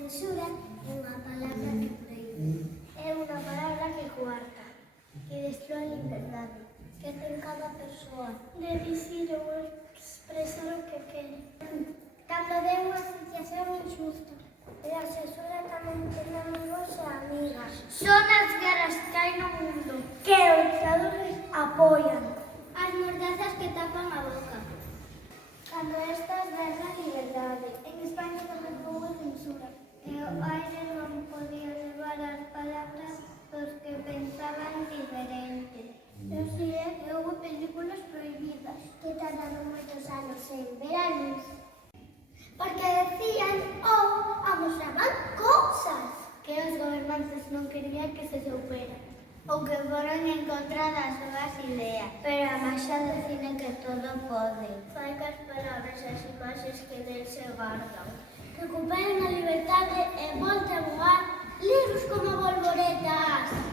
censura é unha palabra que proíbe. É unha palabra que coarta, que destroi a liberdade, que ten cada persoa de dicir ou expresar o que quere. Cando de unha situación injusta. E a censura tamén ten amigos e amigas. Son as guerras que hai no mundo que os dictadores apoian. As mordazas que tapan a boca. Cando estas dan a liberdade. En España tamén houve censura. E o aire non podía levar as palabras dos que pensaban diferente. Eu si é que houve películas prohibidas que tardaron moitos anos en ver a luz. Porque decían ou amosaban cousas que os gobernantes non querían que se souperan. Ou que foron encontradas súas ideas. Pero a maxa do cine que todo pode. Fai que as palabras e as imaxes que del se guardan. Recuperen a liberdade e volten a voar libros como bolboretas.